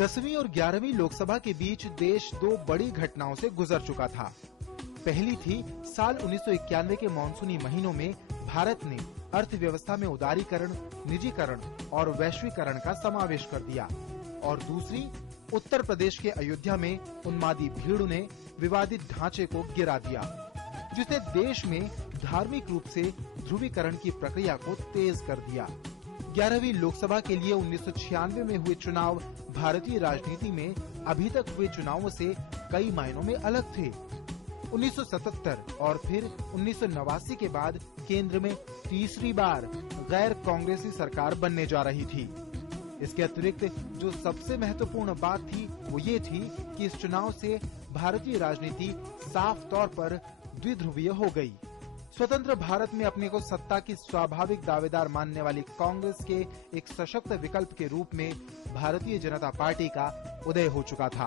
10वीं और 11वीं लोकसभा के बीच देश दो बड़ी घटनाओं से गुजर चुका था। पहली थी साल 1991 के मानसूनी महीनों में भारत ने अर्थव्यवस्था में उदारीकरण, निजीकरण और वैश्वीकरण का समावेश कर दिया, और दूसरी उत्तर प्रदेश के अयोध्या में उन्मादी भीड़ ने विवादित ढांचे को गिरा दिया, जिसने देश में धार्मिक रूप से ध्रुवीकरण की प्रक्रिया को तेज कर दिया। 11वीं लोकसभा के लिए 1996 में हुए चुनाव भारतीय राजनीति में अभी तक हुए चुनावों से कई मायनों में अलग थे। 1977 और फिर 1989 के बाद केंद्र में तीसरी बार गैर कांग्रेसी सरकार बनने जा रही थी। इसके अतिरिक्त जो सबसे महत्वपूर्ण बात थी वो ये थी कि इस चुनाव से भारतीय राजनीति साफ तौर पर द्विध्रुवीय हो गई। स्वतंत्र भारत में अपने को सत्ता की स्वाभाविक दावेदार मानने वाली कांग्रेस के एक सशक्त विकल्प के रूप में भारतीय जनता पार्टी का उदय हो चुका था।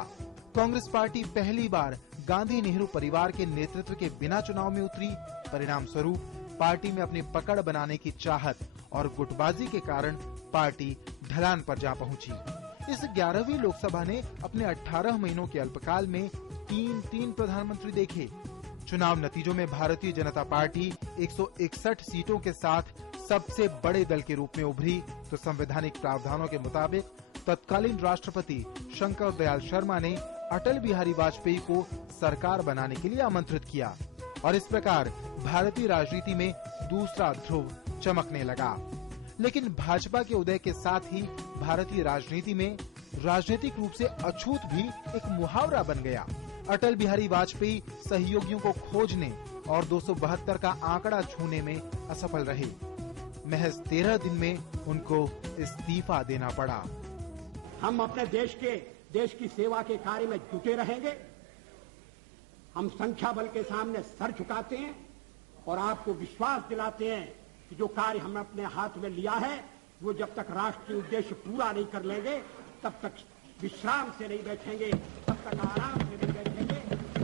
कांग्रेस पार्टी पहली बार गांधी नेहरू परिवार के नेतृत्व के बिना चुनाव में उतरी। परिणाम स्वरूप पार्टी में अपनी पकड़ बनाने की चाहत और गुटबाजी के कारण पार्टी ढलान पर जा पहुंची। इस 11वीं लोकसभा ने अपने 18 महीनों के अल्पकाल में तीन प्रधानमंत्री देखे। चुनाव नतीजों में भारतीय जनता पार्टी 161 सीटों के साथ सबसे बड़े दल के रूप में उभरी, तो संवैधानिक प्रावधानों के मुताबिक तत्कालीन राष्ट्रपति शंकर दयाल शर्मा ने अटल बिहारी वाजपेयी को सरकार बनाने के लिए आमंत्रित किया, और इस प्रकार भारतीय राजनीति में दूसरा ध्रुव चमकने लगा। लेकिन भाजपा के उदय के साथ ही भारतीय राजनीति में राजनीतिक रूप से अछूत भी एक मुहावरा बन गया। अटल बिहारी वाजपेयी सहयोगियों को खोजने और 272 का आंकड़ा छूने में असफल रहे। महज 13 दिन में उनको इस्तीफा देना पड़ा। हम अपने देश की सेवा के कार्य में जुटे रहेंगे। हम संख्या बल के सामने सर झुकाते हैं और आपको विश्वास दिलाते हैं कि जो कार्य हमने अपने हाथ में लिया है वो जब तक राष्ट्रीय उद्देश्य पूरा नहीं कर लेंगे तब तक विश्राम से नहीं बैठेंगे, तब तक आराम से नहीं बैठेंगे।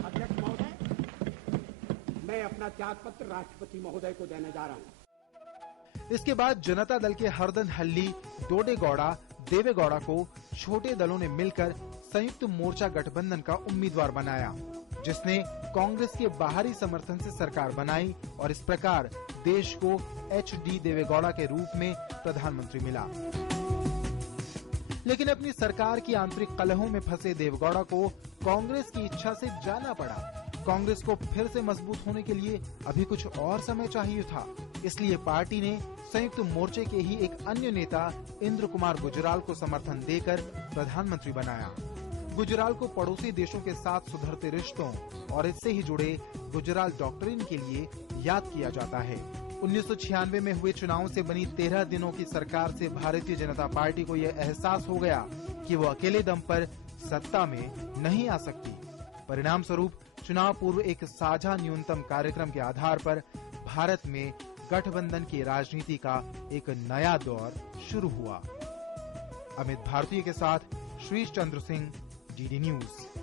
अध्यक्ष महोदय, मैं अपना त्यागपत्र राष्ट्रपति महोदय को देने जा रहा हूं। इसके बाद जनता दल के हरदन हल्ली दोडे गौड़ा देवेगौड़ा को छोटे दलों ने मिलकर संयुक्त मोर्चा गठबंधन का उम्मीदवार बनाया, जिसने कांग्रेस के बाहरी समर्थन से सरकार बनाई, और इस प्रकार देश को HD देवेगौड़ा के रूप में प्रधानमंत्री मिला। लेकिन अपनी सरकार की आंतरिक कलहों में फंसे देवेगौड़ा को कांग्रेस की इच्छा से जाना पड़ा। कांग्रेस को फिर से मजबूत होने के लिए अभी कुछ और समय चाहिए था, इसलिए पार्टी ने संयुक्त मोर्चे के ही एक अन्य नेता इंद्र कुमार गुजराल को समर्थन देकर प्रधानमंत्री बनाया। गुजराल को पड़ोसी देशों के साथ सुधरते रिश्तों और इससे ही जुड़े गुजराल डॉक्ट्रिन के लिए याद किया जाता है। 1996 में हुए चुनावों से बनी 13 दिनों की सरकार से भारतीय जनता पार्टी को यह एहसास हो गया कि वो अकेले दम पर सत्ता में नहीं आ सकती। परिणाम स्वरूप चुनाव पूर्व एक साझा न्यूनतम कार्यक्रम के आधार पर भारत में गठबंधन की राजनीति का एक नया दौर शुरू हुआ। अमित भारती के साथ श्रीश चंद्र सिंह, DD न्यूज।